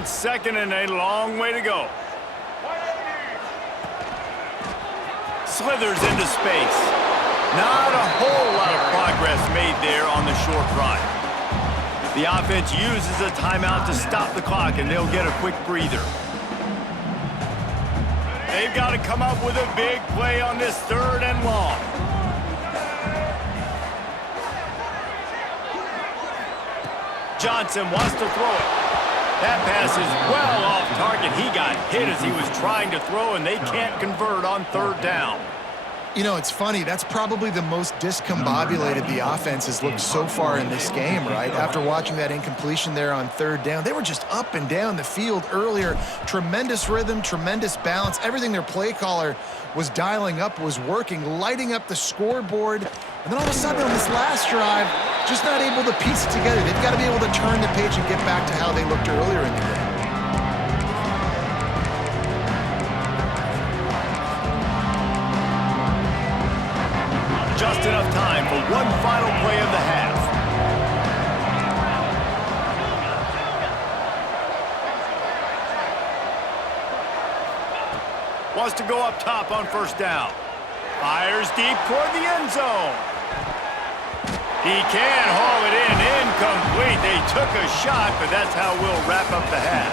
on second and a long way to go. Slithers into space. Not a whole lot of progress made there on the short run. The offense uses a timeout to stop the clock, and they'll get a quick breather. They've got to come up with a big play on this 3rd and long. Johnson wants to throw it. That pass is well off target. He got hit as he was trying to throw, and they can't convert on 3rd down. You know, it's funny. That's probably the most discombobulated the offense has looked so far in this game, right? After watching that incompletion there on 3rd down, they were just up and down the field earlier. Tremendous rhythm, tremendous balance. Everything their play caller was dialing up was working, lighting up the scoreboard. And then all of a sudden on this last drive, just not able to piece it together. They've got to be able to turn the page and get back to how they looked earlier in the game. Just enough time for one final play of the half. Wants to go up top on 1st down. Fires deep toward the end zone. He can haul it in. Incomplete. They took a shot, but that's how we'll wrap up the half.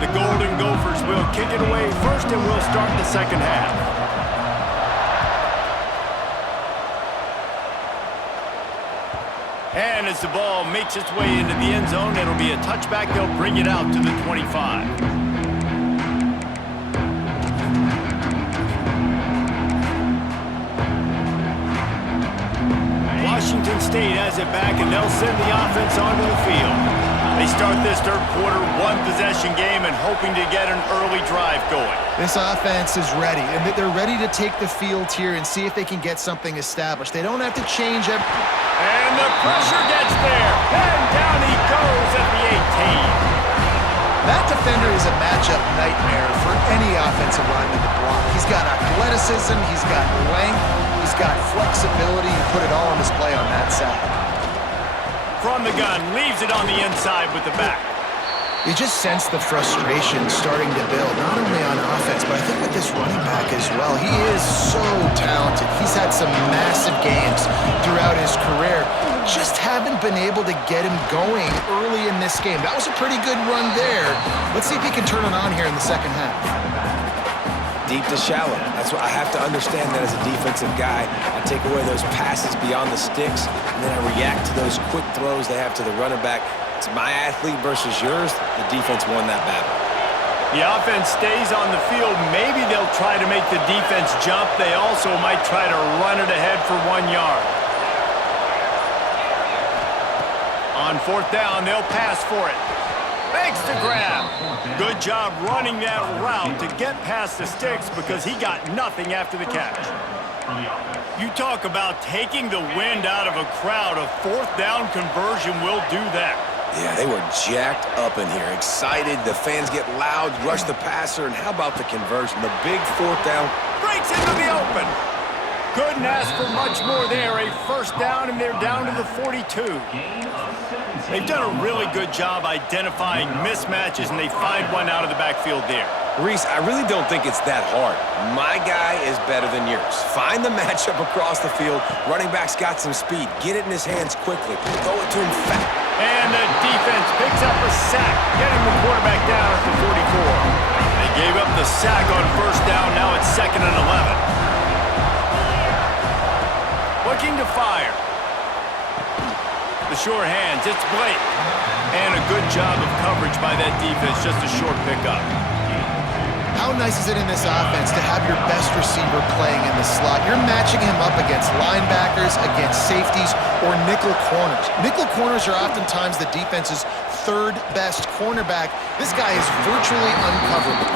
The Golden Gophers will kick it away first, and we'll start the 2nd half. And as the ball makes its way into the end zone, it'll be a touchback. They'll bring it out to the 25. Washington State has it back, and they'll send the offense onto the field. They start this 3rd quarter one-possession game and hoping to get an early drive going. This offense is ready, and they're ready to take the field here and see if they can get something established. They don't have to change it. And the pressure gets there, and down he goes at the 18. That defender is a matchup nightmare for any offensive lineman to block. He's got athleticism, he's got length, he's got flexibility, and put it all on display on that side. From the gun, leaves it on the inside with the back. You just sense the frustration starting to build, not only on offense, but I think with this running back as well. He is so talented. He's had some massive games throughout his career. Just haven't been able to get him going early in this game. That was a pretty good run there. Let's see if he can turn it on here in the 2nd half. Deep to shallow. That's what I have to understand that as a defensive guy. I take away those passes beyond the sticks, and then I react to those quick throws they have to the running back. It's my athlete versus yours. The defense won that battle. The offense stays on the field. Maybe they'll try to make the defense jump. They also might try to run it ahead for 1 yard. On 4th down, they'll pass for it. Makes the grab. Good job running that route to get past the sticks because he got nothing after the catch. You talk about taking the wind out of a crowd. A 4th down conversion will do that. Yeah, they were jacked up in here, excited. The fans get loud, rush the passer, and how about the conversion? The big 4th down. Breaks into the open. Couldn't ask for much more there. A 1st down, and they're down to the 42. They've done a really good job identifying mismatches, and they find one out of the backfield there. Reese, I really don't think it's that hard. My guy is better than yours. Find the matchup across the field. Running back's got some speed. Get it in his hands quickly. Throw it to him fast. And the defense picks up a sack, getting the quarterback down at the 44. They gave up the sack on 1st down. Now it's 2nd and 11. Looking to fire. The short hands, it's Blake. And a good job of coverage by that defense, just a short pickup. How nice is it in this offense to have your best receiver playing in the slot? You're matching him up against linebackers, against safeties, or nickel corners. Nickel corners are oftentimes the defense's 3rd best cornerback. This guy is virtually uncoverable.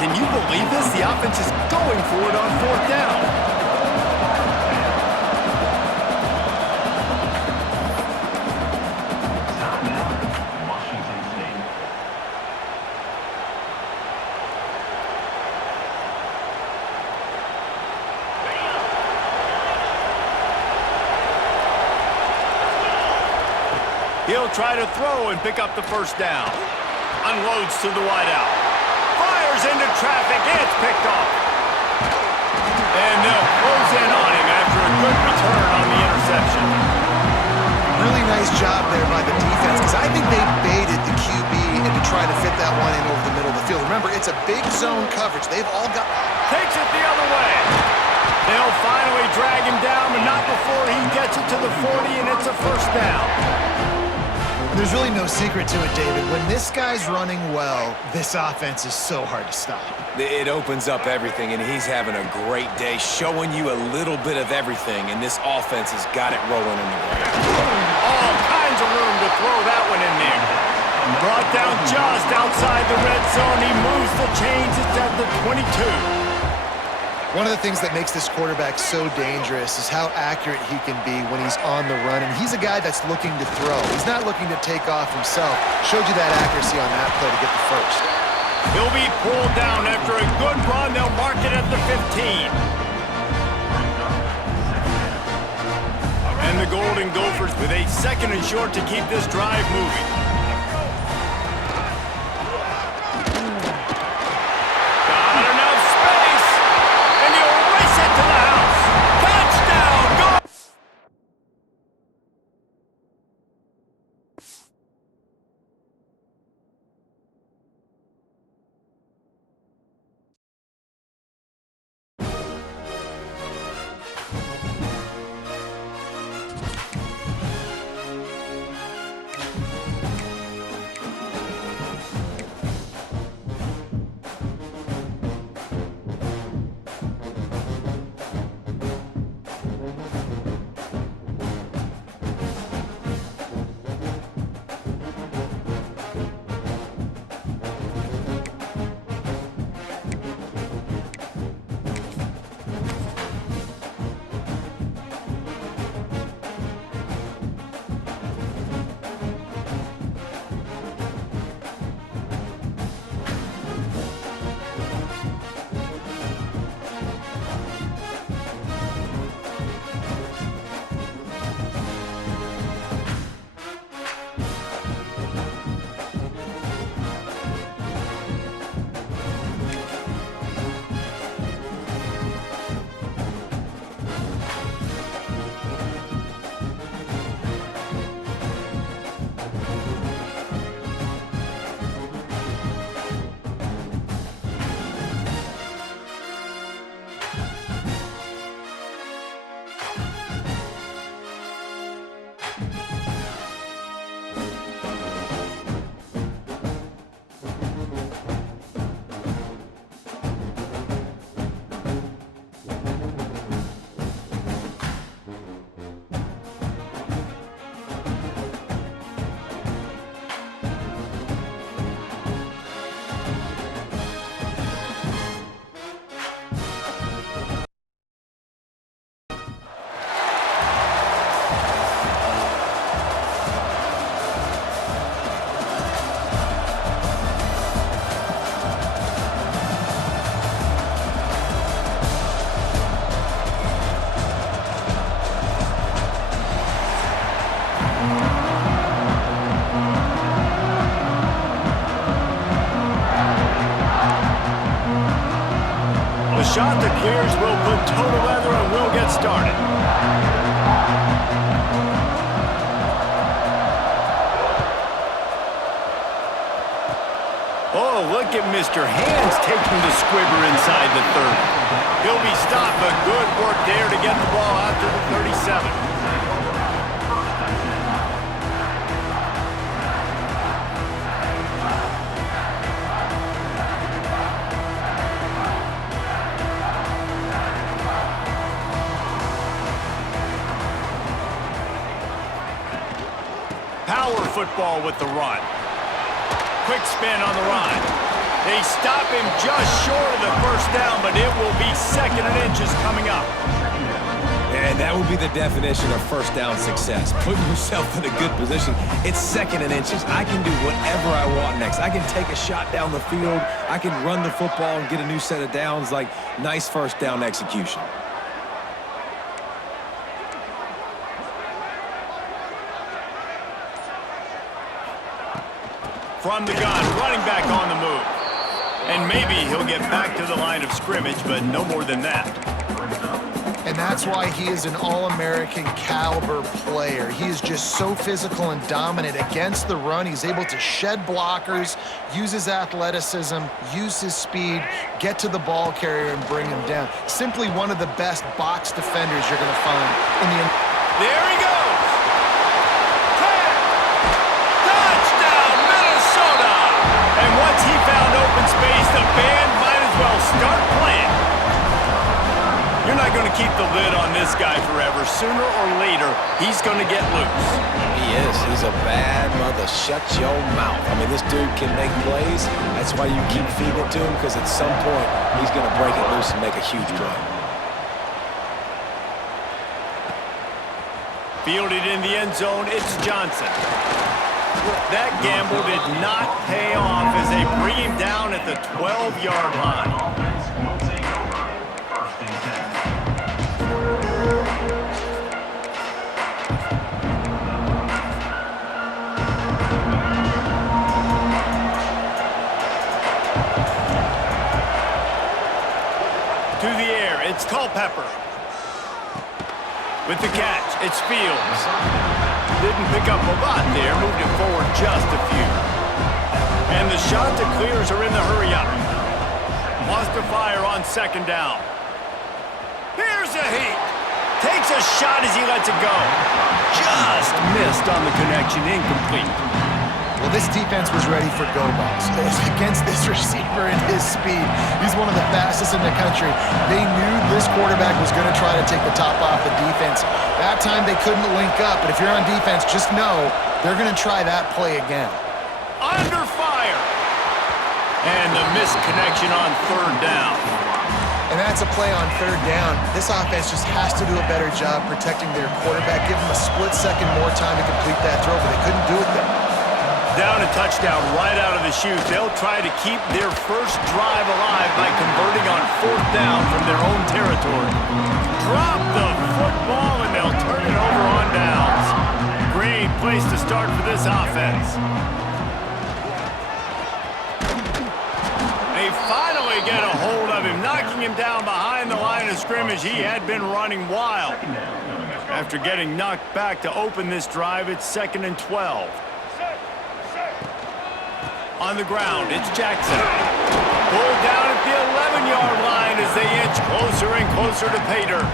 Can you believe this? The offense is going for it on 4th down. He'll try to throw and pick up the first down. Unloads to the wideout. Fires into traffic. It's picked off. And they'll close in on him after a good return on the interception. Really nice job there by the defense, because I think they baited the QB into trying to fit that one in over the middle of the field. Remember, it's a big zone coverage. They've all got... Takes it the other way. They'll finally drag him down, but not before he gets it to the 40, and it's a first down. There's really no secret to it, David. When this guy's running well, this offense is so hard to stop. It opens up everything, and he's having a great day, showing you a little bit of everything, and this offense has got it rolling in the ground. All kinds of room to throw that one in there. Brought down just outside the red zone. He moves the chains. It's at the 22. One of the things that makes this quarterback so dangerous is how accurate he can be when he's on the run, and he's a guy that's looking to throw. He's not looking to take off himself. Showed you that accuracy on that play to get the first. He'll be pulled down after a good run. They'll mark it at the 15. And the Golden Gophers with a second and short to keep this drive moving. Got enough space, and he'll race it to the house. Touchdown, go! The shot that clears will put toe to leather and we'll get started. Oh, look at Mr. Hands taking the squibber inside the 30. He'll be stopped, but good work there to get the ball out to the 37. Power football with the run. Quick spin on the run. They stop him just short of the first down, but it will be second and inches coming up. And that would be the definition of first down success. Putting yourself in a good position. It's second and inches. I can do whatever I want next. I can take a shot down the field. I can run the football and get a new set of downs. Like, nice first down execution. From the gun, running back on the move. And maybe he'll get back to the line of scrimmage, but no more than that. And that's why he is an All-American caliber player. He is just so physical and dominant against the run. He's able to shed blockers, use his athleticism, use his speed, get to the ball carrier and bring him down. Simply one of the best box defenders you're going to find in the... There he goes! Touchdown, Minnesota! And once he found open space, the band might as well start playing. You're not going to keep the lid on this guy forever. Sooner or later, he's going to get loose. He is. He's a bad mother. Shut your mouth. I mean, this dude can make plays. That's why you keep feeding it to him, because at some point, he's going to break it loose and make a huge play. Fielded in the end zone, it's Johnson. That gamble did not pay off as they bring him down at the 12-yard line. To the air, it's Culpepper. With the catch, it's Fields. Didn't pick up a lot there, moved it forward just a few. And the shot to clears are in the hurry-up. Wants to fire on second down. Here's a heat. Takes a shot as he lets it go. Just missed on the connection, incomplete. Well, this defense was ready for go-box. Against this receiver and his speed, he's one of the fastest in the country. They knew this quarterback was going to try to take the top off the defense. That time they couldn't link up, but if you're on defense, just know they're going to try that play again. Under fire. And the missed connection on third down. And that's a play on third down. This offense just has to do a better job protecting their quarterback. Give them a split second more time to complete that throw, but they couldn't do it there. Down a touchdown right out of the chute. They'll try to keep their first drive alive by converting on fourth down from their own territory. Drop the football and they'll turn it over on downs. Great place to start for this offense. They finally get a hold of him, knocking him down behind the line of scrimmage. He had been running wild. After getting knocked back to open this drive, it's 2nd and 12. On the ground, it's Jackson. Pulled down at the 11-yard line as they inch closer and closer to pay dirt.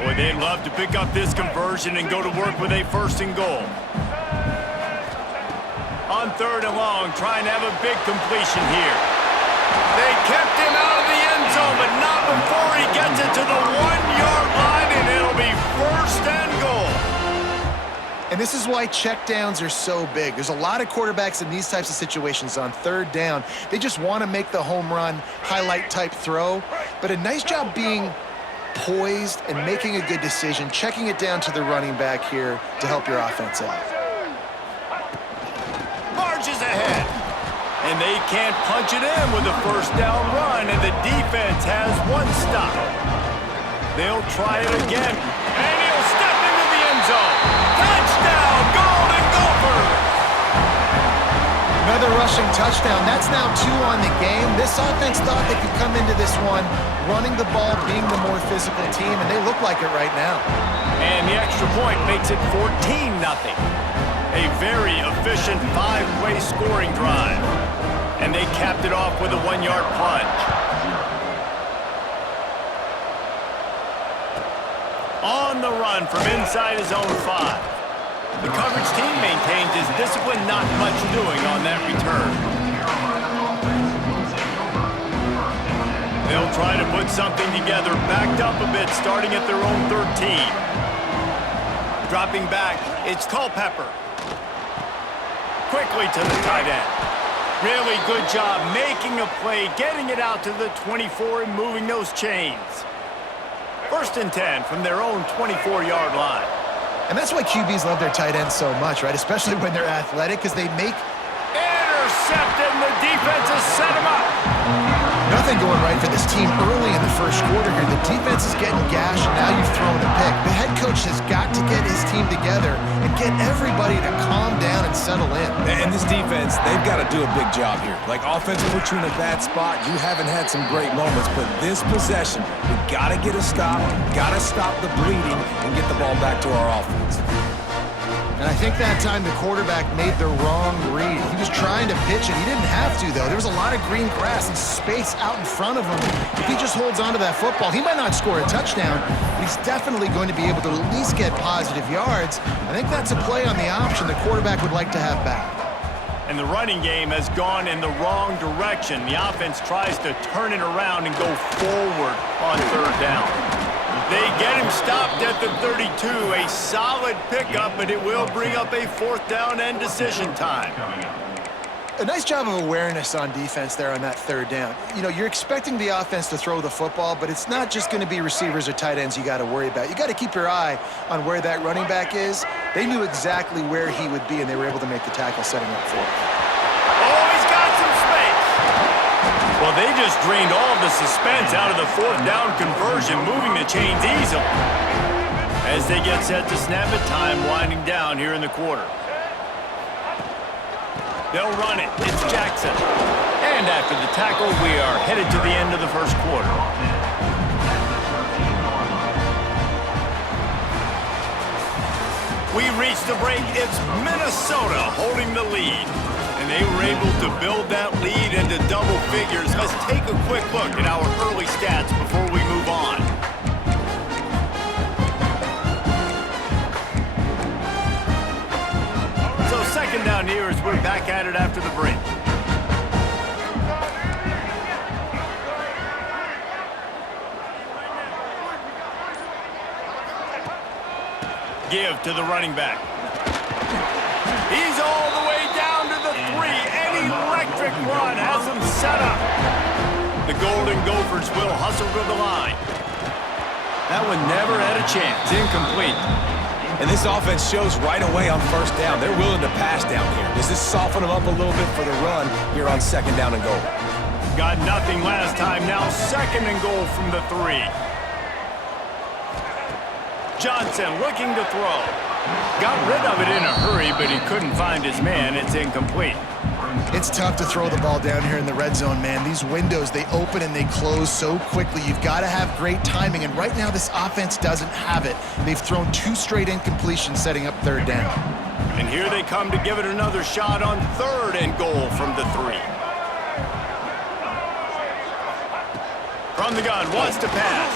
Boy, they'd love to pick up this conversion and go to work with a 1st and goal. On 3rd and long, trying to have a big completion here. They kept him out of the end zone, but not before he gets it to the 1-yard line, and it'll be 1st and goal. And this is why checkdowns are so big. There's a lot of quarterbacks in these types of situations on 3rd down. They just want to make the home run, highlight-type throw, but a nice job being poised and making a good decision, checking it down to the running back here to help your offense out. Marches ahead. And they can't punch it in with a 1st down run, and the defense has one stop. They'll try it again, and he'll step into the end zone. Touchdown, Golden Gophers! Another rushing touchdown. That's now 2 on the game. This offense thought they could come into this one running the ball, being the more physical team, and they look like it right now. And the extra point makes it 14-0. A very efficient 5-play scoring drive. And they capped it off with a 1-yard plunge. On the run from inside his own 5. The coverage team maintains his discipline, not much doing on that return. They'll try to put something together, backed up a bit, starting at their own 13. Dropping back, it's Culpepper. Quickly to the tight end. Really good job making a play, getting it out to the 24 and moving those chains. 1st and 10 from their own 24-yard line. And that's why QBs love their tight ends so much, right? Especially when they're athletic, because they make... Intercepted, and the defense has set him up. Nothing nothing going right for this team early in the first quarter here. The defense is getting gashed, and now you've thrown a pick. The head coach has got to get his team together and get everybody to calm down and settle in. And this defense, they've got to do a big job here. Like, offense put you in a bad spot. You haven't had some great moments, but this possession, we got to get a stop, got to stop the bleeding, and get the ball back to our offense. And I think that time the quarterback made the wrong read. He was trying to pitch it. He didn't have to, though. There was a lot of green grass and space out in front of him. If he just holds onto that football, he might not score a touchdown, but he's definitely going to be able to at least get positive yards. I think that's a play on the option the quarterback would like to have back. And the running game has gone in the wrong direction. The offense tries to turn it around and go forward on third down. They get him stopped at the 32. A solid pickup, but it will bring up a fourth down and decision time. A nice job of awareness on defense there on that third down. You know, you're expecting the offense to throw the football, but it's not just going to be receivers or tight ends you got to worry about. You got to keep your eye on where that running back is. They knew exactly where he would be, and they were able to make the tackle setting up for him. Oh, he's got some space. Well, they just drained all the suspense out of the fourth down conversion, moving the chains easily. As they get set to snap it, time winding down here in the quarter. They'll run it. It's Jackson. And after the tackle, we are headed to the end of the first quarter. We reach the break. It's Minnesota holding the lead. And they were able to build that lead into double figures. Let's take a quick look at our early stats before we move on. So second down here as we're back at it after the break. Give to the running back. He's all the way down to the 3. An electric run has him set up. The Golden Gophers will hustle to the line. That one never had a chance. Incomplete. And this offense shows right away on first down. They're willing to pass down here. Does this soften them up a little bit for the run here on second down and goal? Got nothing last time. Now second and goal from the 3. Johnson looking to throw. Got rid of it in a hurry, but he couldn't find his man. It's incomplete. It's tough to throw the ball down here in the red zone, man. These windows, they open and they close so quickly. You've got to have great timing, and right now this offense doesn't have it. They've thrown 2 straight incompletions setting up third down. And here they come to give it another shot on third and goal from the 3. From the gun, wants to pass.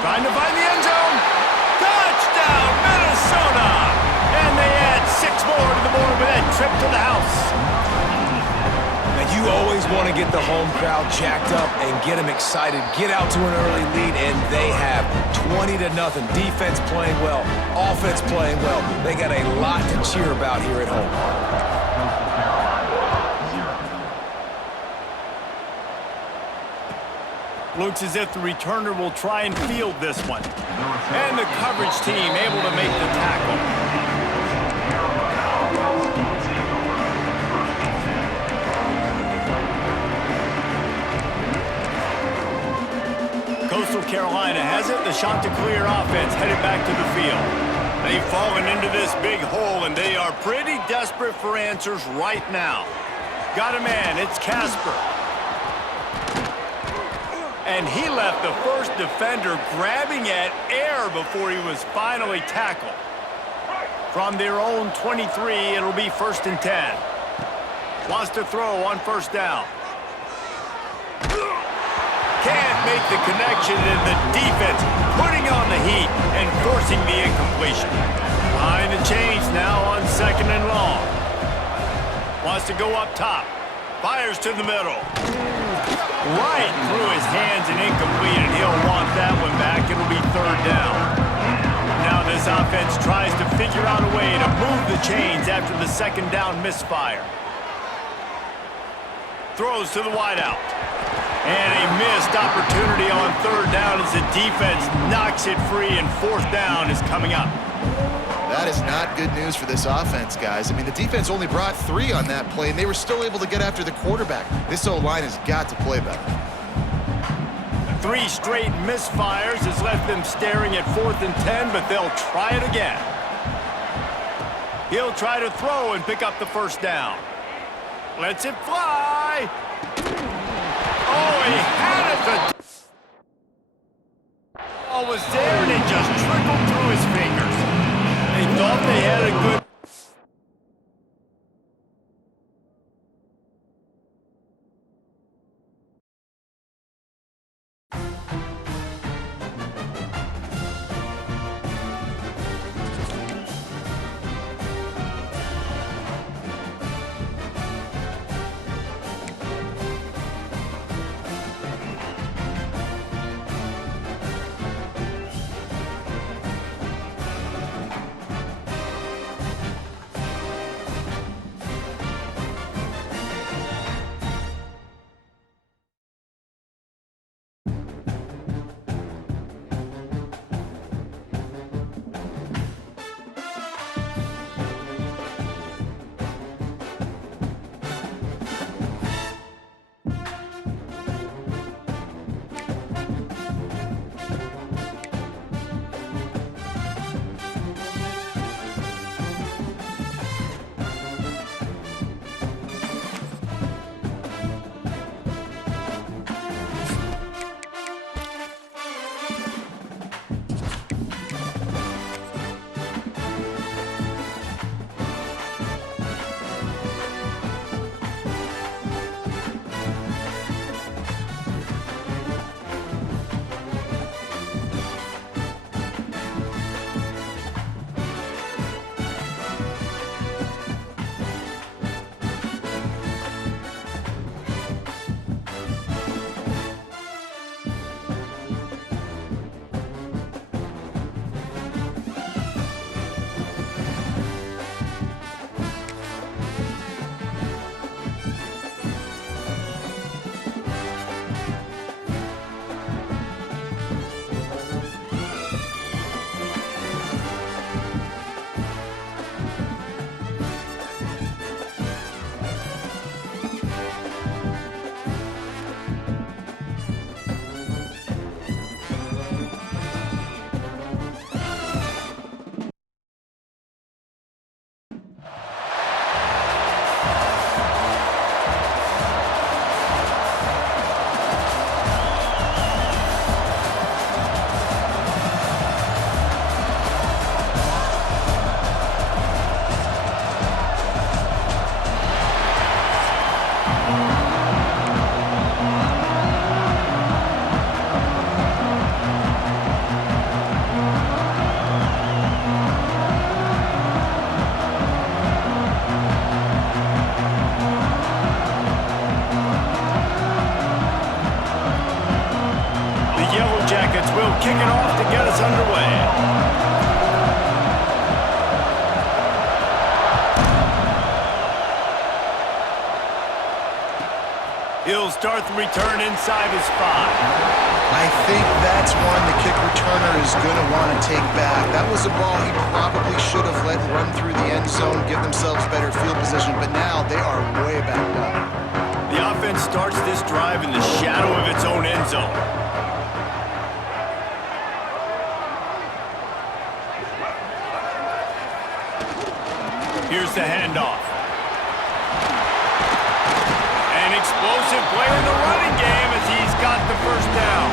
Trying to find the end zone. Touchdown, Minnesota! And they add 6 more to the board with that trip to the house. Now, you always want to get the home crowd jacked up and get them excited. Get out to an early lead, and they have 20-0. Defense playing well, offense playing well. They got a lot to cheer about here at home. Looks as if the returner will try and field this one. And the coverage team able to make the tackle. Coastal Carolina has it. The Chanticleer offense headed back to the field. They've fallen into this big hole, and they are pretty desperate for answers right now. Got a man. It's Casper. And he left the first defender grabbing at air before he was finally tackled. From their own 23, it'll be 1st and 10. Wants to throw on first down. Can't make the connection, and the defense putting on the heat and forcing the incompletion. Behind the chains now on second and long. Wants to go up top. Fires to the middle. Right through his hands and incomplete, and he'll want that one back. It'll be third down. Now this offense tries to figure out a way to move the chains after the second down misfire. Throws to the wideout. And a missed opportunity on third down as the defense knocks it free, and fourth down is coming up. That is not good news for this offense, guys. I mean, the defense only brought 3 on that play, and they were still able to get after the quarterback. This O-line has got to play better. 3 straight misfires has left them staring at 4th and 10, but they'll try it again. He'll try to throw and pick up the first down. Lets it fly. Oh, he had it. The ball was there, and it just trickled through his fingers. They thought they had a good... Kick it off to get us underway. He'll start the return inside his 5. I think that's one the kick returner is going to want to take back. That was a ball he probably should have let run through the end zone, give themselves better field position, but now they are way backed up. The offense starts this drive in the shadow of its own end zone. Here's the handoff. An explosive play in the running game as he's got the first down.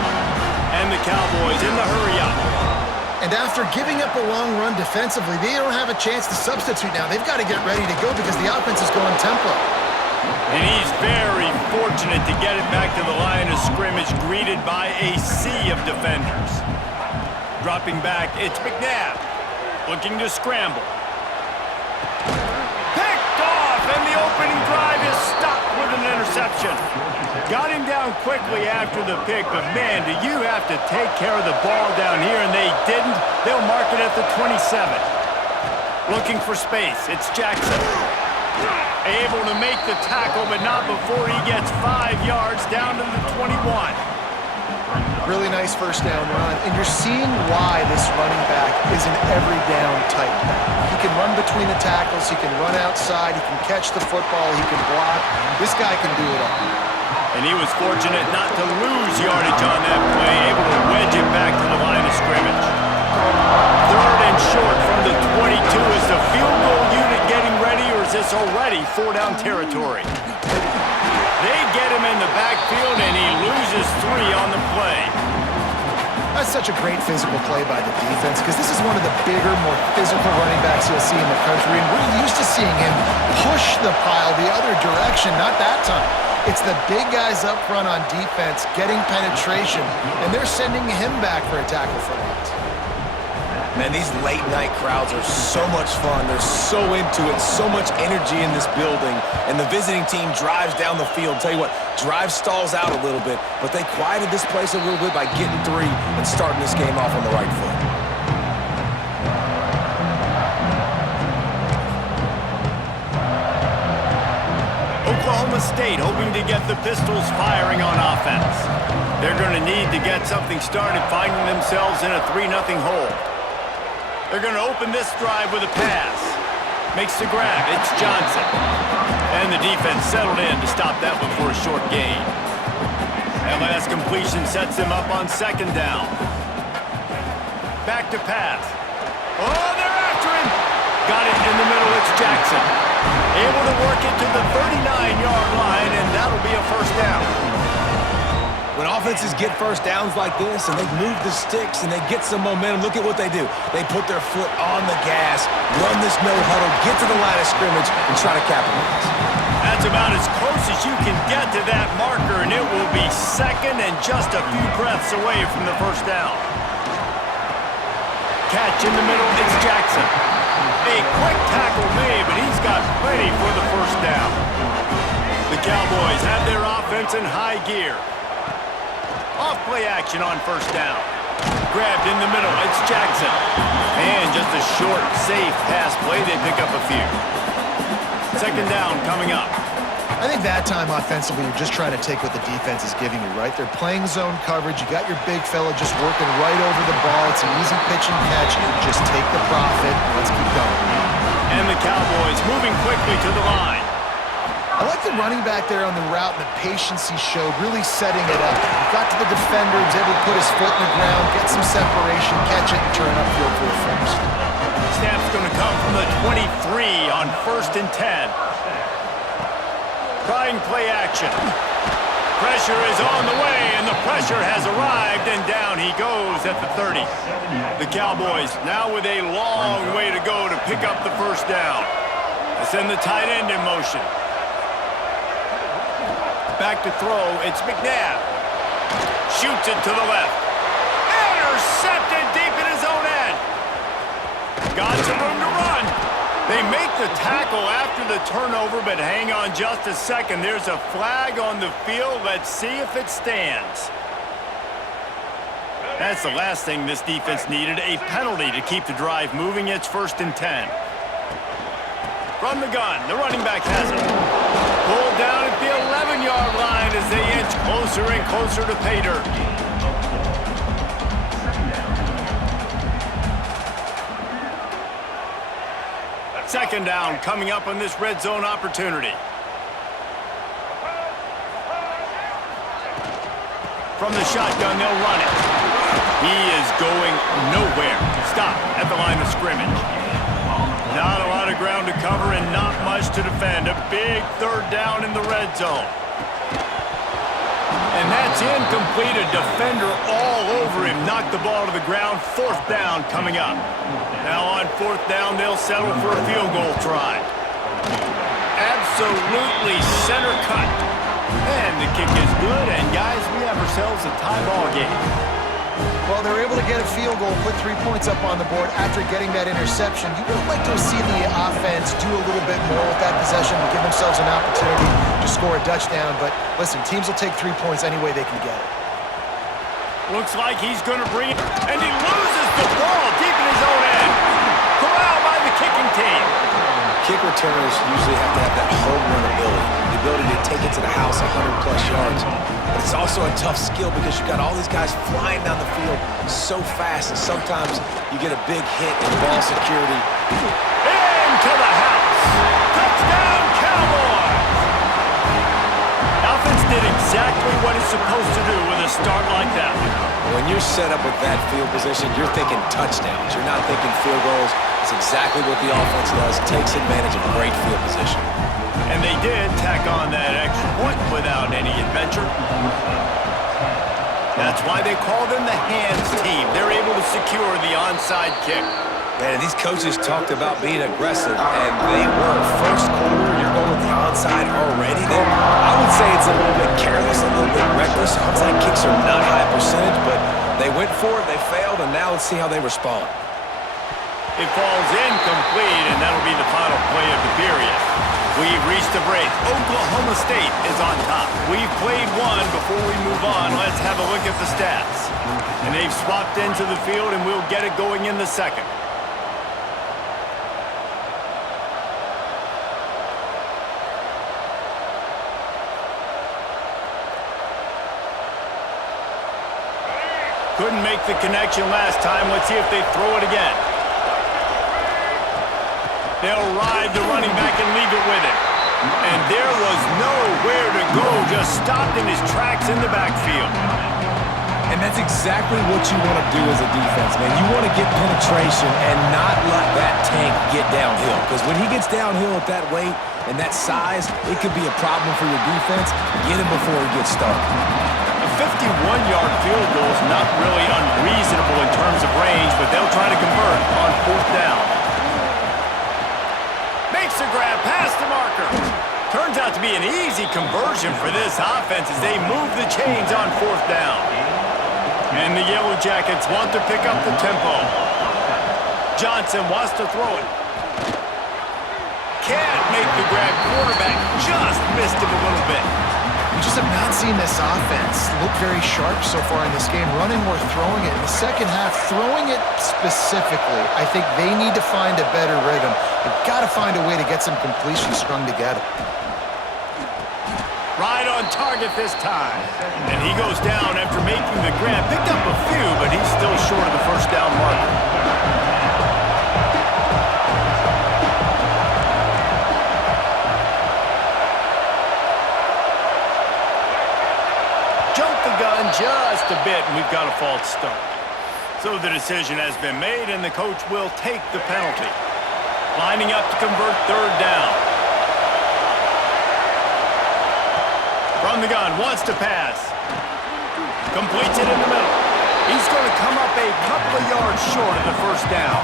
And the Cowboys in the hurry-up. And after giving up a long run defensively, they don't have a chance to substitute now. They've got to get ready to go because the offense is going tempo. And he's very fortunate to get it back to the line of scrimmage, greeted by a sea of defenders. Dropping back, it's McNabb, looking to scramble. And the opening drive is stopped with an interception. Got him down quickly after the pick, but man, do you have to take care of the ball down here, and they didn't. They'll mark it at the 27. Looking for space, it's Jackson. Able to make the tackle, but not before he gets 5 yards down to the 21. Really nice first down run, and you're seeing why this running back is an every down type back. He can run between the tackles, he can run outside, he can catch the football, he can block. This guy can do it all. And he was fortunate not to lose yardage on that play, able to wedge it back to the line of scrimmage. 3rd and short from the 22. Is the field goal unit getting ready, or is this already 4-down territory? They get him in the backfield, and he loses 3 on the play. That's such a great physical play by the defense because this is one of the bigger, more physical running backs you'll see in the country, and we're used to seeing him push the pile the other direction, not that time. It's the big guys up front on defense getting penetration, and they're sending him back for a tackle for loss. Man, these late-night crowds are so much fun. They're so into it, so much energy in this building. And the visiting team drives down the field. Tell you what, drive stalls out a little bit, but they quieted this place a little bit by getting 3 and starting this game off on the right foot. Oklahoma State hoping to get the Pistols firing on offense. They're going to need to get something started, finding themselves in a 3-0 hole. They're going to open this drive with a pass. Makes the grab. It's Johnson. And the defense settled in to stop that one for a short gain. That last completion sets them up on 2nd down. Back to pass. Oh, they're after him. Got it in the middle. It's Jackson. Able to work it to the 39-yard line, and that'll be a 1st down. When offenses get first downs like this and they move the sticks and they get some momentum, look at what they do. They put their foot on the gas, run this no-huddle, get to the line of scrimmage, and try to capitalize. That's about as close as you can get to that marker, and it will be 2nd and just a few breaths away from the 1st down. Catch in the middle, it's Jackson. A quick tackle made, but he's got plenty for the 1st down. The Cowboys have their offense in high gear. Off-play action on 1st down. Grabbed in the middle, it's Jackson. And just a short, safe pass play, they pick up a few. 2nd down coming up. I think that time offensively, you're just trying to take what the defense is giving you, right? They're playing zone coverage. You got your big fella just working right over the ball. It's an easy pitch and catch. Just take the profit. Let's keep going. And the Cowboys moving quickly to the line. I like the running back there on the route and the patience he showed, really setting it up. He got to the defender, he was able to put his foot in the ground, get some separation, catch it, and turn upfield for a 1st. Snap's going to come from the 23 on 1st and 10. Trying play action. Pressure is on the way, and the pressure has arrived, and down he goes at the 30. The Cowboys now with a long way to go to pick up the 1st down. They send the tight end in motion. Back to throw, it's McNabb. Shoots it to the left. Intercepted deep in his own end. Got some room to run. They make the tackle after the turnover, but hang on just a second. There's a flag on the field. Let's see if it stands. That's the last thing this defense needed, a penalty to keep the drive moving. It's 1st and 10. From the gun, the running back has it. Pulled down at the 11-yard line as they inch closer and closer to pay dirt. Second down coming up on this red zone opportunity. From the shotgun, they'll run it. He is going nowhere. Stop at the line of scrimmage. Not a lot of ground to cover and not much to defend. A big 3rd down in the red zone. And that's incomplete. A defender all over him. Knocked the ball to the ground. 4th down coming up. Now on 4th down, they'll settle for a field goal try. Absolutely center cut. And the kick is good. And guys, we have ourselves a tie ball game. Well, they were able to get a field goal, put 3 points up on the board after getting that interception. You would have liked to have seen the offense do a little bit more with that possession and give themselves an opportunity to score a touchdown. But listen, teams will take 3 points any way they can get it. Looks like he's going to bring it, and he loses the ball deep in his own end. Corralled by the kicking team. Kick returners usually have to have that home run ability, the ability to take it to the house 100-plus yards. But but it's also a tough skill because you've got all these guys flying down the field so fast, and sometimes you get a big hit in ball security. Into the house. Touchdown, Cowboys! Offense did exactly what it's supposed to do with a start like that. When you're set up with that field position, you're thinking touchdowns. You're not thinking field goals. It's exactly what the offense does. Takes advantage of great field position. And they did tack on that extra point without any adventure. That's why they call them the hands team. They're able to secure the onside kick. Man, these coaches talked about being aggressive, and they were. First quarter, you're going with the onside already there. I would say it's a little bit careless, a little bit reckless. Onside kicks are not high percentage, but they went for it, they failed, and now let's see how they respond. It falls incomplete, and that'll be the final play of the period. We've reached a break. Oklahoma State is on top. We've played one. Before we move on, let's have a look at the stats. And they've swapped into the field, and we'll get it going in the second. Couldn't make the connection last time. Let's see if they throw it again. They'll ride the running back and leave it with him. And there was nowhere to go, just stopped in his tracks in the backfield. And that's exactly what you want to do as a defense, man. You want to get penetration and not let that tank get downhill. Because when he gets downhill at that weight and that size, it could be a problem for your defense. Get him before he gets started. A 51-yard field goal is not really unreasonable in terms of range, but they'll try to convert on fourth down. Makes a grab past the marker. Turns out to be an easy conversion for this offense as they move the chains on fourth down. And the Yellow Jackets want to pick up the tempo. Johnson wants to throw it. Can't make the grab. Quarterback just missed him a little bit. We just have not seen this offense look very sharp so far in this game, running or throwing it. In the second half, throwing it specifically, I think they need to find a better rhythm. They've got to find a way to get some completions strung together. Right on target this time. And he goes down after making the grab. Picked up a few, but he's still short of the first down marker. Just a bit, and we've got a false start. So the decision has been made, and the coach will take the penalty. Lining up to convert third down. From the gun, wants to pass. Completes it in the middle. He's going to come up a couple of yards short of the first down.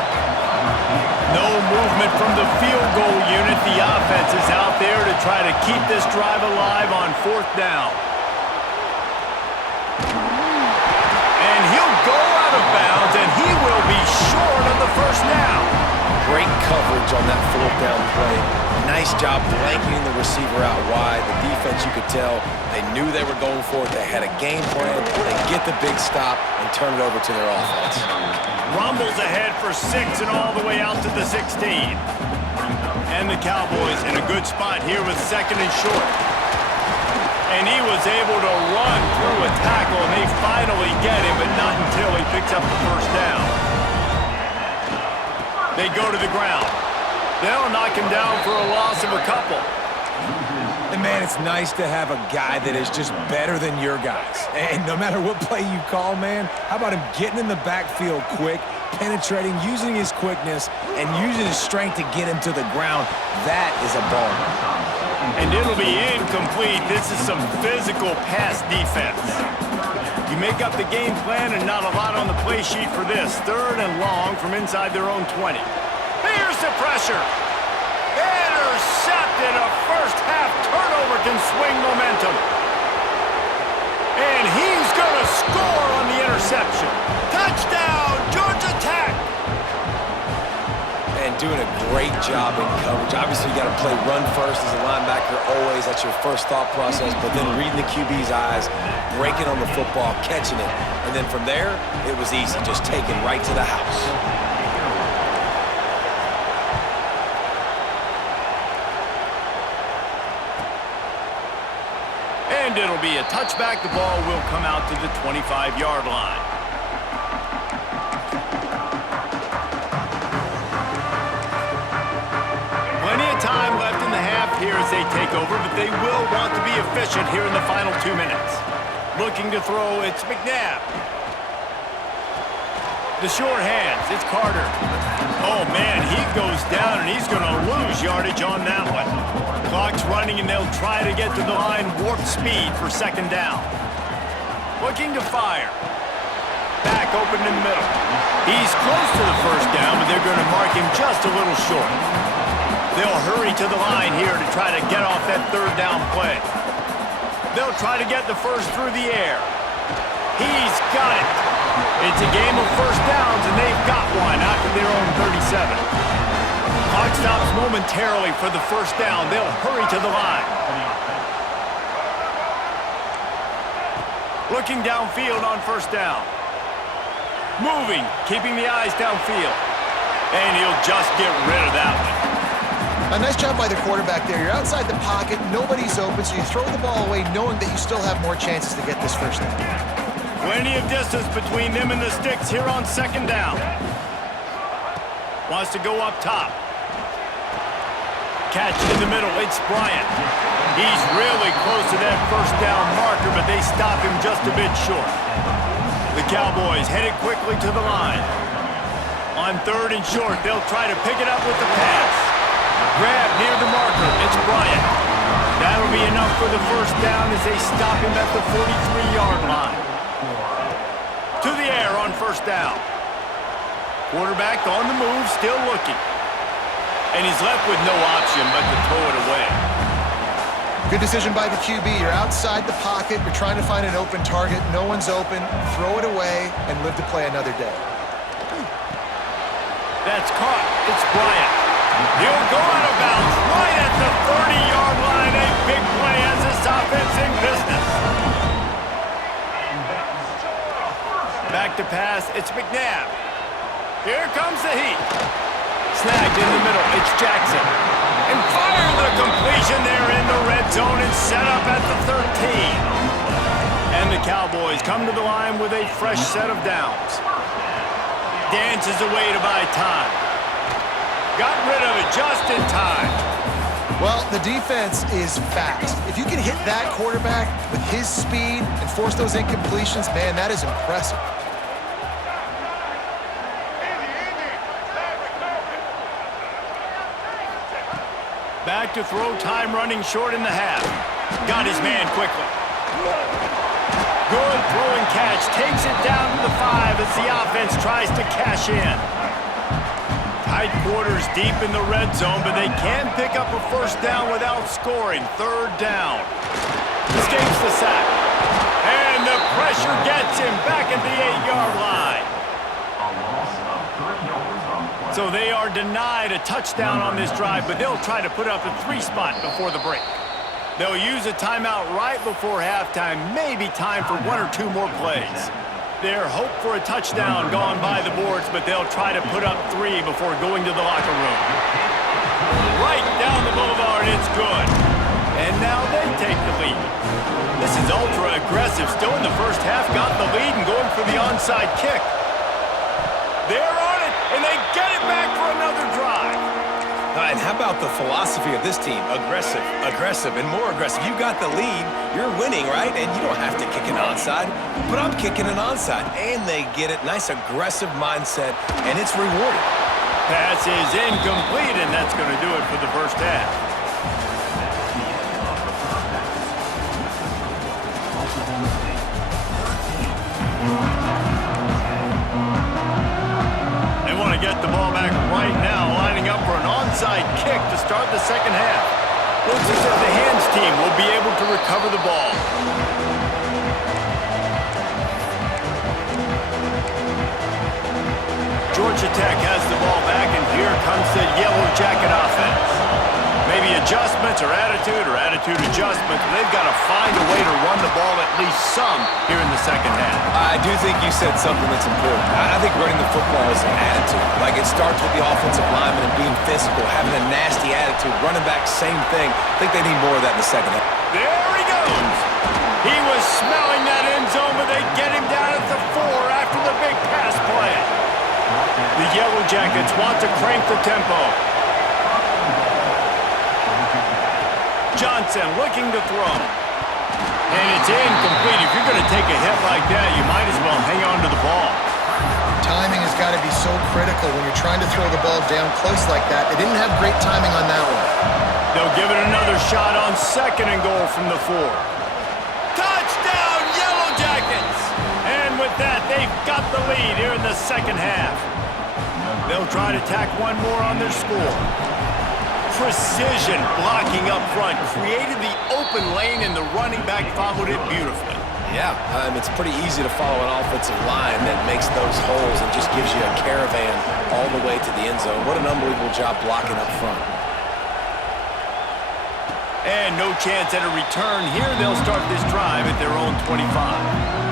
No movement from the field goal unit. The offense is out there to try to keep this drive alive on fourth down. And he'll go out of bounds, and he will be short of the first down. Great coverage on that fourth down play. Nice job blanketing the receiver out wide. The defense, you could tell, they knew they were going for it. They had a game plan. They get the big stop and turn it over to their offense. Rumbles ahead for 6 and all the way out to the 16. And the Cowboys in a good spot here with second and short. And he was able to run through a tackle, and they finally get him, but not until he picks up the first down. They go to the ground. They'll knock him down for a loss of a couple. And, man, it's nice to have a guy that is just better than your guys. And no matter what play you call, man, how about him getting in the backfield quick, penetrating, using his quickness, and using his strength to get him to the ground? That is a ball. And it'll be incomplete. This is some physical pass defense. You make up the game plan and not a lot on the play sheet for this. Third and long from inside their own 20. Here's the pressure. Intercepted. A first-half turnover can swing momentum. And he's going to score on the interception. Touchdown, Georgia Tech. And doing a great job in coverage. Obviously, you got to play run first as a linebacker always. That's your first thought process. But then reading the QB's eyes, breaking on the football, catching it. And then from there, it was easy, just taken right to the house. And it'll be a touchback. The ball will come out to the 25-yard line. Plenty of time left in the half here as they take over, but they will want to be efficient here in the final 2 minutes. Looking to throw, it's McNabb. The short hands, it's Carter. Oh, man, he goes down, and he's going to lose yardage on that one. Clock's running, and they'll try to get to the line, warp speed for second down. Looking to fire. Back open in the middle. He's close to the first down, but they're going to mark him just a little short. They'll hurry to the line here to try to get off that third down play. They'll try to get the first through the air. He's got it. It's a game of first downs, and they've got one out to their own 37. Clock stops momentarily for the first down. They'll hurry to the line. Looking downfield on first down. Moving, keeping the eyes downfield. And he'll just get rid of that one. A nice job by the quarterback there. You're outside the pocket, nobody's open, so you throw the ball away knowing that you still have more chances to get this first down. Plenty of distance between them and the sticks here on second down. Wants to go up top. Catch in the middle, it's Bryant. He's really close to that first down marker, but they stop him just a bit short. The Cowboys headed quickly to the line. On third and short, they'll try to pick it up with the pass. Grab near the marker, it's Bryant. That'll be enough for the first down as they stop him at the 43-yard line. To the air on first down. Quarterback on the move, still looking. And he's left with no option but to throw it away. Good decision by the QB. You're outside the pocket. You're trying to find an open target. No one's open. Throw it away and live to play another day. That's caught. It's Bryant. He'll go out of bounds right at the 30-yard line. A big play as this offense in business. Back to pass, it's McNabb. Here comes the heat. Snagged in the middle, it's Jackson. And fire the completion there in the red zone and set up at the 13. And the Cowboys come to the line with a fresh set of downs. Dances away to buy time. Got rid of it just in time. Well, the defense is fast. If you can hit that quarterback with his speed and force those incompletions, man, that is impressive. Back to throw, time running short in the half. Got his man quickly. Good throwing catch, takes it down to the 5 as the offense tries to cash in. Tight quarters deep in the red zone, but they can pick up a first down without scoring. Third down. Escapes the sack. And the pressure gets him back at the 8-yard line. So they are denied a touchdown on this drive, but they'll try to put up a 3-spot before the break. They'll use a timeout right before halftime, maybe time for 1 or 2 more plays. Their hope for a touchdown gone by the boards, but they'll try to put up 3 before going to the locker room. Right down the boulevard, it's good. And now they take the lead. This is ultra aggressive. Still in the first half, got the lead and going for the onside kick. They're on it, and they get it back for another drive. And how about the philosophy of this team? Aggressive, aggressive, and more aggressive. You got the lead, you're winning, right? And you don't have to kick an onside, but I'm kicking an onside. And they get it. Nice aggressive mindset, and it's rewarded. Pass is incomplete, and that's going to do it for the first half. They want to get the ball back right now, lining up for an onside kick to start the second half. Looks as if the hands team will be able to recover the ball. Georgia Tech has the ball back, and here comes the Yellow Jacket offense. Maybe adjustments or attitude adjustments. They've got to find a way to run the ball at least some here in the second half. I do think you said something that's important. I think running the football is an attitude. Like, it starts with the offensive lineman and being physical, having a nasty attitude. Running back, same thing. I think they need more of that in the second half. There he goes. smelling that end zone, but they get him down at the 4 after the big pass play. The Yellow Jackets want to crank the tempo. Johnson looking to throw. And it's incomplete. If you're going to take a hit like that, you might as well hang on to the ball. Timing has got to be so critical when you're trying to throw the ball down close like that. They didn't have great timing on that one. They'll give it another shot on 2nd and goal from the 4. Touchdown, Yellow Jackets! And with that, they've got the lead here in the second half. They'll try to tack one more on their score. Precision blocking up front created the open lane, and the running back followed it beautifully. Yeah, it's pretty easy to follow an offensive line that makes those holes and just gives you a caravan all the way to the end zone. What an unbelievable job blocking up front. And no chance at a return here. They'll start this drive at their own 25.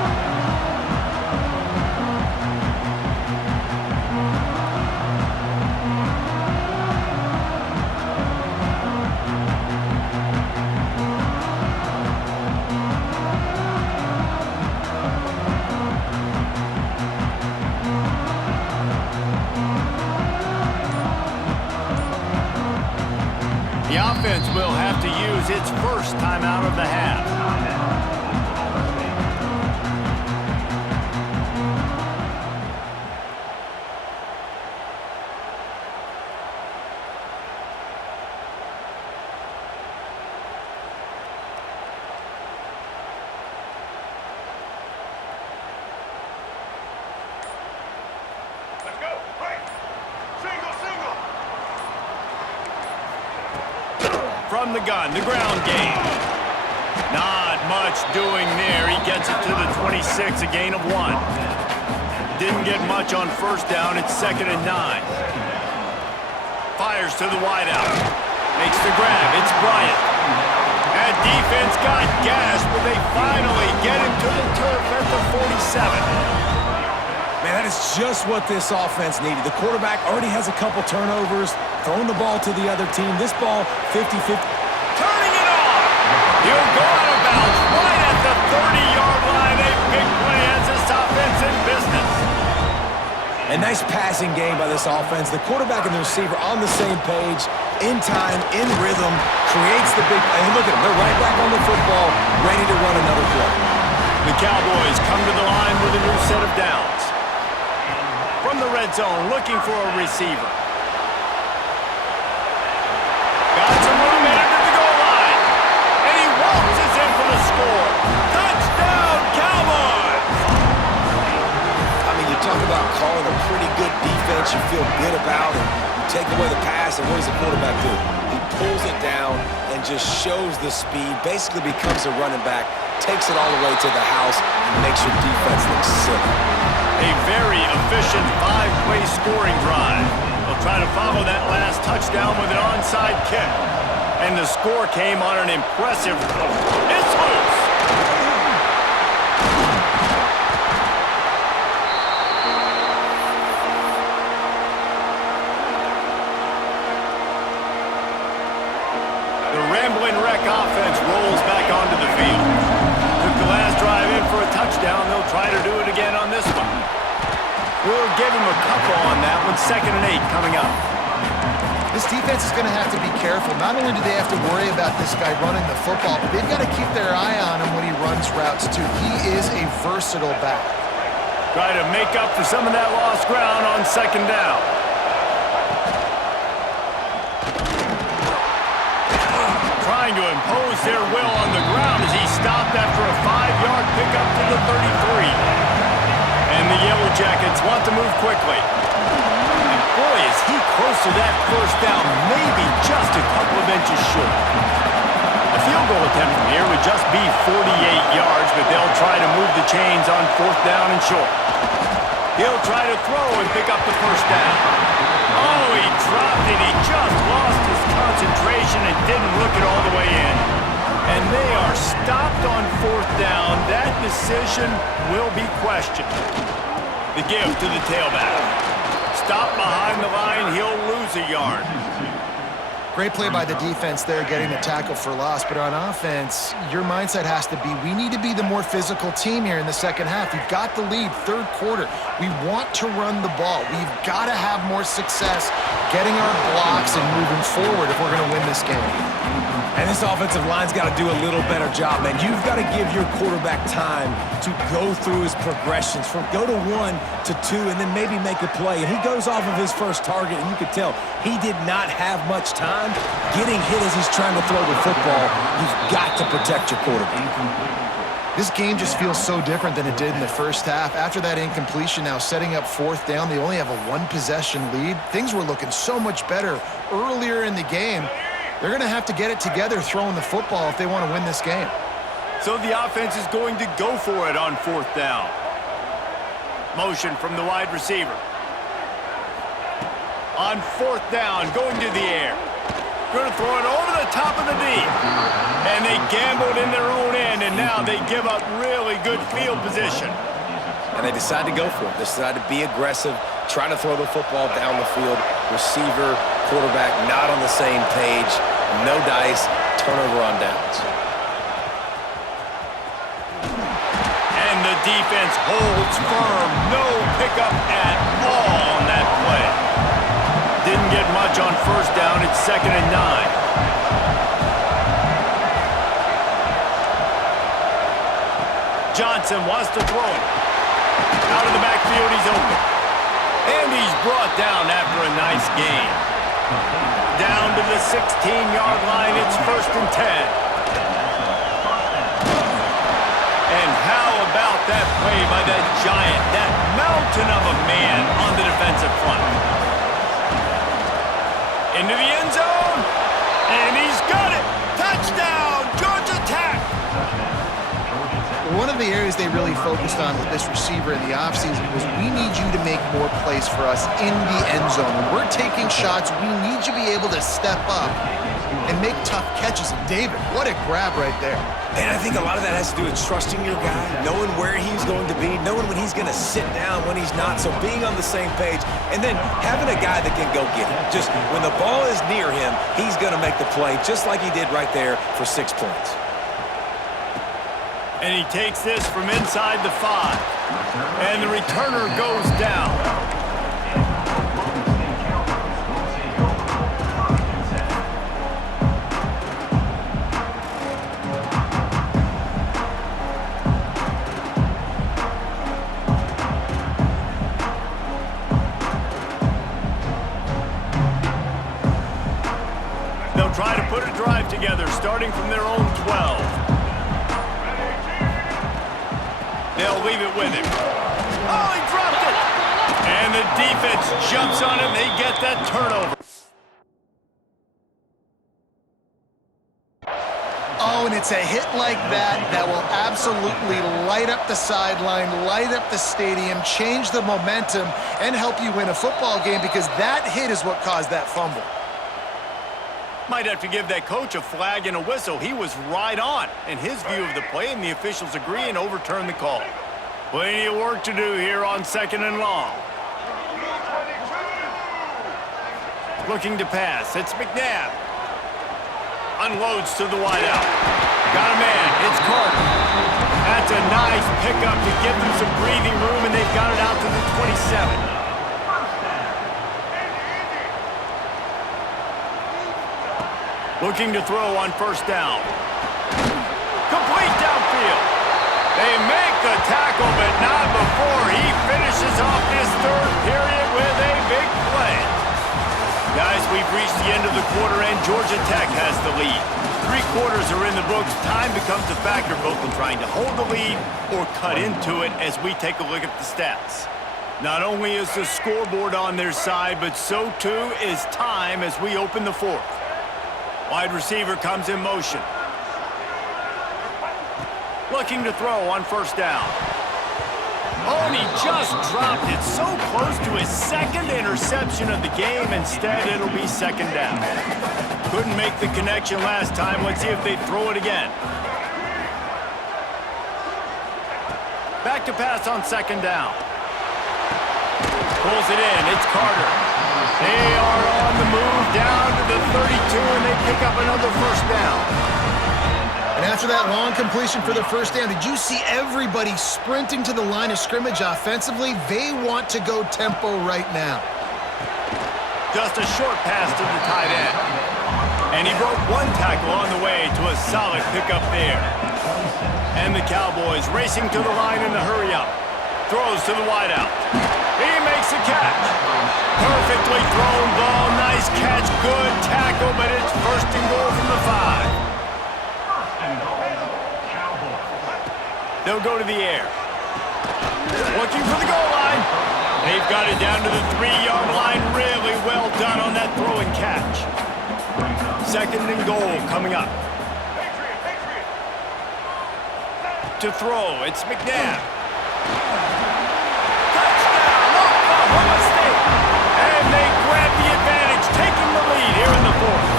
The offense will have to use its first timeout of the half. Let's go. Right. Single. From the gun, the ground game. Not much doing there. He gets it to the 26, a gain of 1. Didn't get much on first down. It's 2nd and 9. Fires to the wideout. Makes the grab. It's Bryant. That defense got gashed, but they finally get him to the turf at the 47. Man, that is just what this offense needed. The quarterback already has a couple turnovers, throwing the ball to the other team. This ball, 50-50. Turning it off! He'll go out of bounds right at the 30-yard line. A big play as this offense in business. A nice passing game by this offense. The quarterback and the receiver on the same page, in time, in rhythm, creates the big play. And look at them. They're right back on the football, ready to run another play. The Cowboys come to the line with a new set of downs. From the red zone, looking for a receiver. Got some room headed to the goal line. And he waltzes in for the score. Touchdown, Cowboys! I mean, you talk about calling a pretty good defense you feel good about, and you take away the pass, and what does the quarterback do? He pulls it down and just shows the speed, basically becomes a running back, takes it all the way to the house, and makes your defense look silly. A very efficient 5-play scoring drive. They'll try to follow that last touchdown with an onside kick. And the score came on an impressive... It's loose! The Rambling Wreck offense rolls back onto the field. Took the last drive in for a touchdown. They'll try to do it again on this one. We'll give him a couple on that one. 2nd and 8 coming up. This defense is going to have to be careful. Not only do they have to worry about this guy running the football, but they've got to keep their eye on him when he runs routes too. He is a versatile back. Try to make up for some of that lost ground on 2nd down. Trying to impose their will on the ground as he stopped after a 5-yard pickup to the 33. And the Yellow Jackets want to move quickly. And boy, is he close to that first down, maybe just a couple of inches short. A field goal attempt from here would just be 48 yards, but they'll try to move the chains on 4th down and short. He'll try to throw and pick up the first down. Oh, he dropped it. He just lost his concentration and didn't look it all the way in. And they are stopped on 4th down. That decision will be questioned. The give to the tailback. Stop behind the line. He'll lose a yard. Great play by the defense there, getting the tackle for loss. But on offense, your mindset has to be, we need to be the more physical team here in the second half. We've got the lead, third quarter. We want to run the ball. We've got to have more success getting our blocks and moving forward if we're going to win this game. And this offensive line's got to do a little better job, man. You've got to give your quarterback time to go through his progressions from go to 1 to 2 and then maybe make a play. And he goes off of his first target, and you could tell he did not have much time getting hit as he's trying to throw the football. You've got to protect your quarterback. This game just feels so different than it did in the first half. After that incompletion, now setting up fourth down, they only have a one-possession lead. Things were looking so much better earlier in the game. They're going to have to get it together throwing the football if they want to win this game. So the offense is going to go for it on fourth down. Motion from the wide receiver. On fourth down, going to the air. Going to throw it over the top of the deep. And they gambled in their own end, and now they give up really good field position. And they decide to go for it. They decide to be aggressive, try to throw the football down the field. Receiver, quarterback not on the same page. No dice, turnover on downs. And the defense holds firm. No pickup at all on that play. Didn't get much on first down. It's 2nd and 9. Johnson wants to throw it. Out of the backfield, he's open. And he's brought down after a nice gain. Down to the 16-yard line, it's 1st and 10. And how about that play by that giant, that mountain of a man on the defensive front? Into the end zone, and he's got it! Touchdown, Georgia Tech! One of the areas they really focused on with this receiver in the offseason was, we need you to make more plays for us in the end zone. When we're taking shots, we need you to be able to step up and make tough catches. And David, what a grab right there. And I think a lot of that has to do with trusting your guy, knowing where he's going to be, knowing when he's going to sit down, when he's not, so being on the same page, and then having a guy that can go get it. Just when the ball is near him, he's going to make the play, just like he did right there for 6 points. And he takes this from inside the 5. And the returner goes down. They'll try to put a drive together, starting from their own 12. They'll leave it with him. Oh, he dropped it! And the defense jumps on him. They get that turnover. Oh, and it's a hit like that that will absolutely light up the sideline, light up the stadium, change the momentum, and help you win a football game, because that hit is what caused that fumble. Might have to give that coach a flag and a whistle. He was right on in his view of the play, and the officials agree and overturn the call. Plenty of work to do here on 2nd and long. Looking to pass. It's McNabb. Unloads to the wideout. Got a man. It's Carter. That's a nice pickup to give them some breathing room, and they've got it out to the 27. Looking to throw on first down. Complete downfield. They make the tackle, but not before he finishes off this third period with a big play. Guys, we've reached the end of the quarter, and Georgia Tech has the lead. 3 quarters are in the books. Time becomes a factor both in trying to hold the lead or cut into it as we take a look at the stats. Not only is the scoreboard on their side, but so too is time as we open the 4th. Wide receiver comes in motion. Looking to throw on first down. Oh, and he just dropped it so close to his 2nd interception of the game. Instead, it'll be 2nd down. Couldn't make the connection last time. Let's see if they throw it again. Back to pass on 2nd down. Pulls it in. It's Carter. They are on the move down to the 32, and they pick up another first down. And after that long completion for the first down, did you see everybody sprinting to the line of scrimmage offensively? They want to go tempo right now. Just a short pass to the tight end. And he broke one tackle on the way to a solid pickup there. And the Cowboys racing to the line in the hurry-up. Throws to the wideout. He makes a catch. Perfectly thrown ball. Nice catch. Good tackle, but it's first and goal from the 5. They'll go to the air. Looking for the goal line. They've got it down to the 3-yard line. Really well done on that throw and catch. Second and goal coming up. To throw, it's McNabb. Touchdown, Oklahoma State. And they grab the advantage, taking the lead here in the 4th.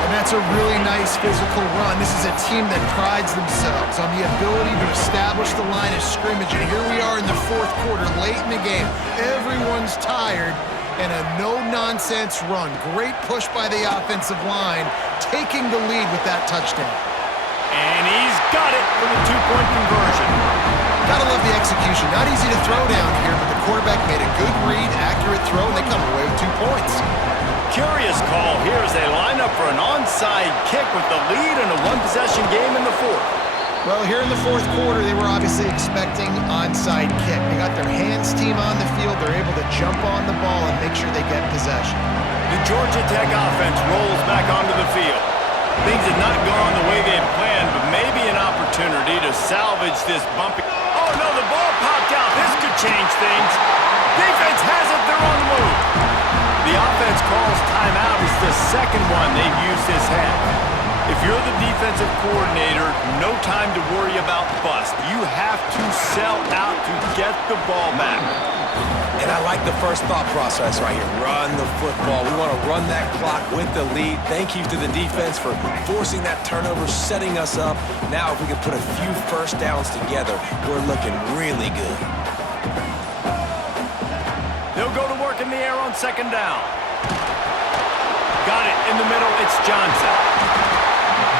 And that's a really nice physical run. This is a team that prides themselves on the ability to establish the line of scrimmage. And here we are in the 4th quarter, late in the game. Everyone's tired, and a no-nonsense run. Great push by the offensive line, taking the lead with that touchdown. And he's got it for the 2-point conversion. Gotta love the execution. Not easy to throw down here, but the quarterback made a good read, accurate throw, and they come away with 2 points. Curious call here as they line up for an onside kick with the lead in a one-possession game in the 4th. Well, here in the 4th quarter, they were obviously expecting onside kick. They got their hands team on the field. They're able to jump on the ball and make sure they get possession. The Georgia Tech offense rolls back onto the field. Things had not gone the way they had planned, but maybe an opportunity to salvage this bumpy. Oh, no, the ball popped out. This could change things. Defense has it. They're on the move. The offense calls timeout. It's the second one they've used this half. If you're the defensive coordinator, no time to worry about bust. You have to sell out to get the ball back. And I like the first thought process right here. Run the football. We want to run that clock with the lead. Thank you to the defense for forcing that turnover, setting us up. Now if we can put a few first downs together, we're looking really good. They'll go to work in the air on second down. Got it in the middle. It's Johnson.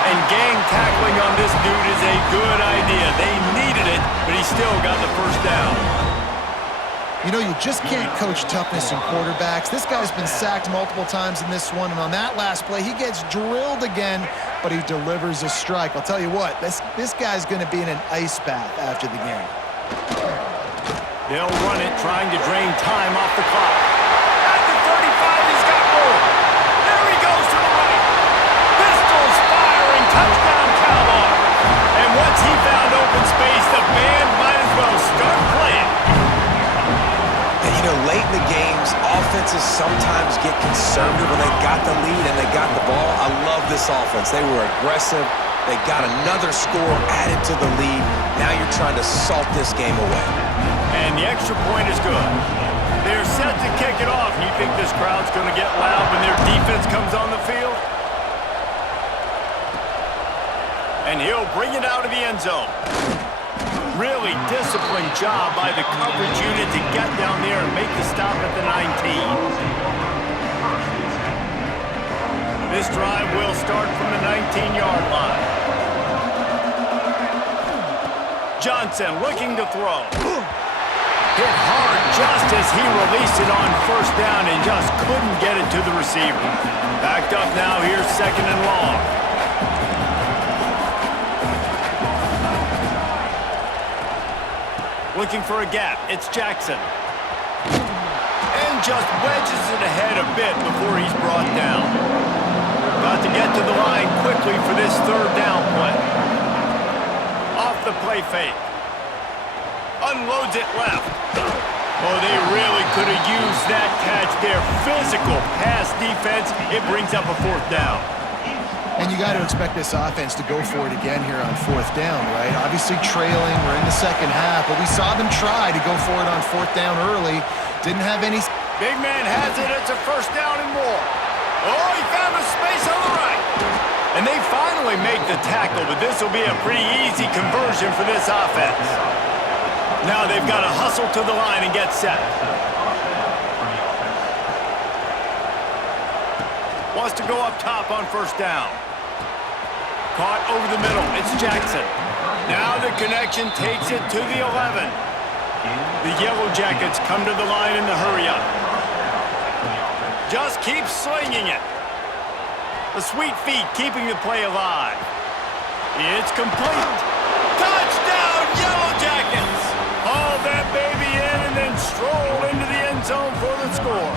And gang tackling on this dude is a good idea. They needed it, but he still got the first down. You know, you just can't coach toughness in quarterbacks. This guy's been sacked multiple times in this one, and on that last play, he gets drilled again, but he delivers a strike. I'll tell you what, this guy's going to be in an ice bath after the game. They'll run it, trying to drain time off the clock. At the 35, he's got more. There he goes to the right. Pistols firing, touchdown Cowboys. And once he found open space, the band might as well start playing. And you know, late in the games, offenses sometimes get conservative when they got the lead and they got the ball. I love this offense. They were aggressive. They got another score added to the lead. Now you're trying to salt this game away. And the extra point is good. They're set to kick it off. And you think this crowd's going to get loud when their defense comes on the field? And he'll bring it out of the end zone. Really disciplined job by the coverage unit to get down there and make the stop at the 19. This drive will start from the 19-yard line. Johnson looking to throw. Hit hard just as he released it on first down and just couldn't get it to the receiver. Backed up now, here's second and long. Looking for a gap, it's Jackson. And just wedges it ahead a bit before he's brought down. Got to get to the line quickly for this third down play. Off the play fake. Unloads it left. Oh, they really could have used that catch there. Physical pass defense. It brings up a fourth down. And you got to expect this offense to go for it again here on fourth down, right? Obviously trailing, we're in the second half, but we saw them try to go for it on fourth down early. Didn't have any... Big man has it, it's a first down and more. Oh, he found a space on the right. And they finally make the tackle, but this will be a pretty easy conversion for this offense. Now they've got to hustle to the line and get set. Wants to go up top on first down. Caught over the middle. It's Jackson. Now the connection takes it to the 11. The Yellow Jackets come to the line in the hurry-up. Just keep slinging it. The sweet feet keeping the play alive. It's complete. Touchdown, Yellow Jackets! Haul that baby in and then stroll into the end zone for the score.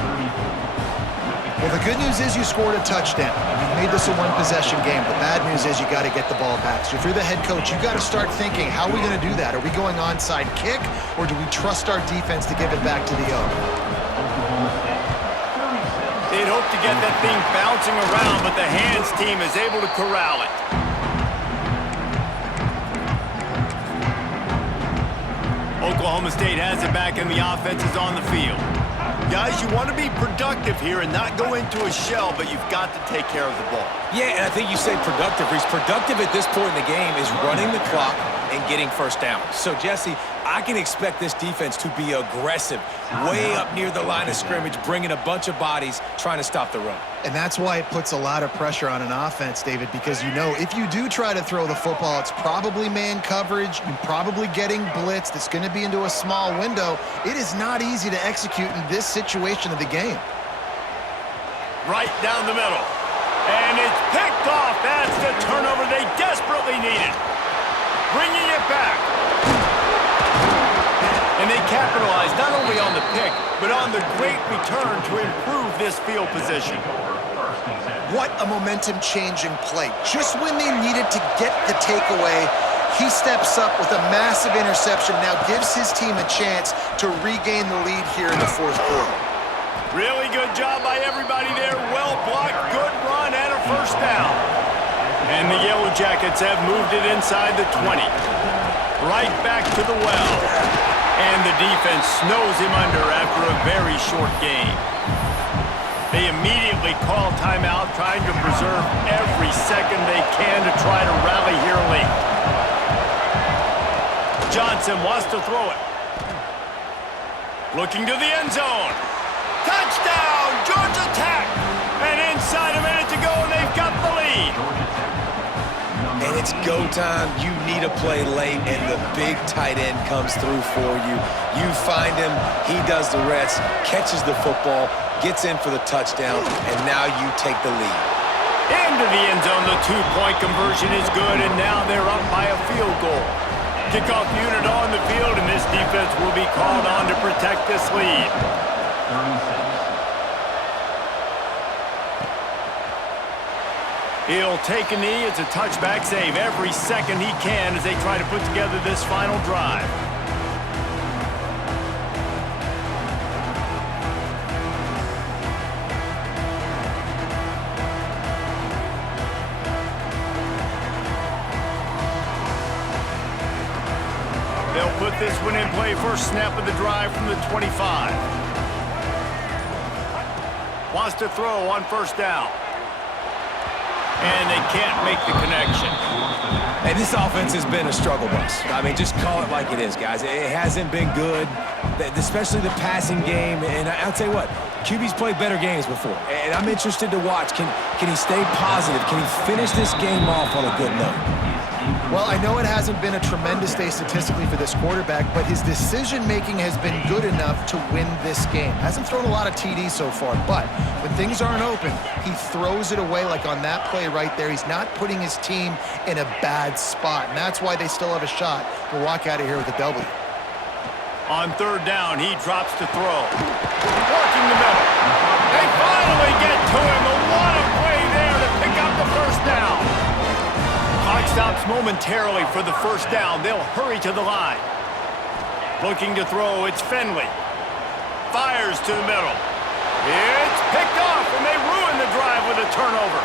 Well, the good news is you scored a touchdown. You made this a one-possession game. The bad news is you got to get the ball back. So if you're the head coach, you got to start thinking, how are we going to do that? Are we going onside kick, or do we trust our defense to give it back to the O? They'd hope to get that thing bouncing around, but the hands team is able to corral it. Oklahoma State has it back, and the offense is on the field. Guys, you want to be productive here and not go into a shell, but you've got to take care of the ball. Yeah, and I think you say productive. He's productive at this point in the game is running the clock and getting first down. So, Jesse, I can expect this defense to be aggressive, way up near the line of scrimmage, bringing a bunch of bodies, trying to stop the run. And that's why it puts a lot of pressure on an offense, David, because you know if you do try to throw the football, it's probably man coverage, you're probably getting blitzed, it's going to be into a small window. It is not easy to execute in this situation of the game. Right down the middle. And it's picked off. That's the turnover they desperately needed. Bringing it back. And they capitalized not only on the pick, but on the great return to improve this field position. What a momentum-changing play. Just when they needed to get the takeaway, he steps up with a massive interception, now gives his team a chance to regain the lead here in the fourth quarter. Really good job by everybody there. Well blocked, good run, and a first down. And the Yellow Jackets have moved it inside the 20. Right back to the well. And the defense snows him under after a very short game. They immediately call timeout, trying to preserve every second they can to try to rally here late. Johnson wants to throw it. Looking to the end zone. Touchdown, Georgia Tech! And inside a minute to go, and they've got the lead. And it's go time. You need a play late, and the big tight end comes through for you. You find him, he does the rest, catches the football, gets in for the touchdown, and now you take the lead. Into the end zone, the two-point conversion is good, and now they're up by a field goal. Kickoff unit on the field, and this defense will be called on to protect this lead. He'll take a knee. It's a touchback save every second he can as they try to put together this final drive. They'll put this one in play. First snap of the drive from the 25. Wants to throw on first down. And they can't make the connection. And this offense has been a struggle bus. I mean, just call it like it is, guys. It hasn't been good, especially the passing game. And I'll tell you what, QB's played better games before. And I'm interested to watch. Can he stay positive? Can he finish this game off on a good note? Well, I know it hasn't been a tremendous day statistically for this quarterback, but his decision-making has been good enough to win this game. Hasn't thrown a lot of TDs so far, but when things aren't open, he throws it away like on that play right there. He's not putting his team in a bad spot, and that's why they still have a shot to walk out of here with a W. On third down, he drops to throw. Working the middle. They finally get to him. What a play there to pick up the first down. Clock stops momentarily for the first down. They'll hurry to the line. Looking to throw, it's Finley. Fires to the middle. It's picked off, and they ruin the drive with a turnover.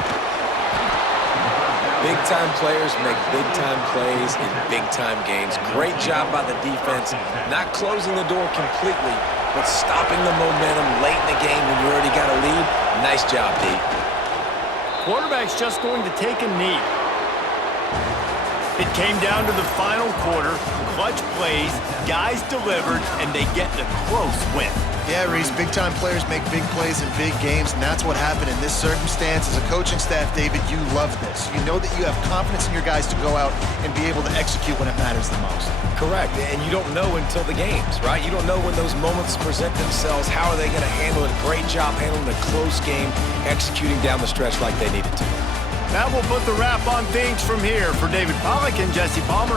Big-time players make big-time plays in big-time games. Great job by the defense, not closing the door completely, but stopping the momentum late in the game when you already got a lead. Nice job, D. Quarterback's just going to take a knee. It came down to the final quarter, clutch plays, guys delivered, and they get the close win. Yeah, Reese, big-time players make big plays in big games, and that's what happened in this circumstance. As a coaching staff, David, you love this. You know that you have confidence in your guys to go out and be able to execute when it matters the most. Correct, and you don't know until the games, right? You don't know when those moments present themselves. How are they going to handle it? Great job handling a close game, executing down the stretch like they needed to. That will put the wrap on things from here. For David Pollack and Jesse Palmer,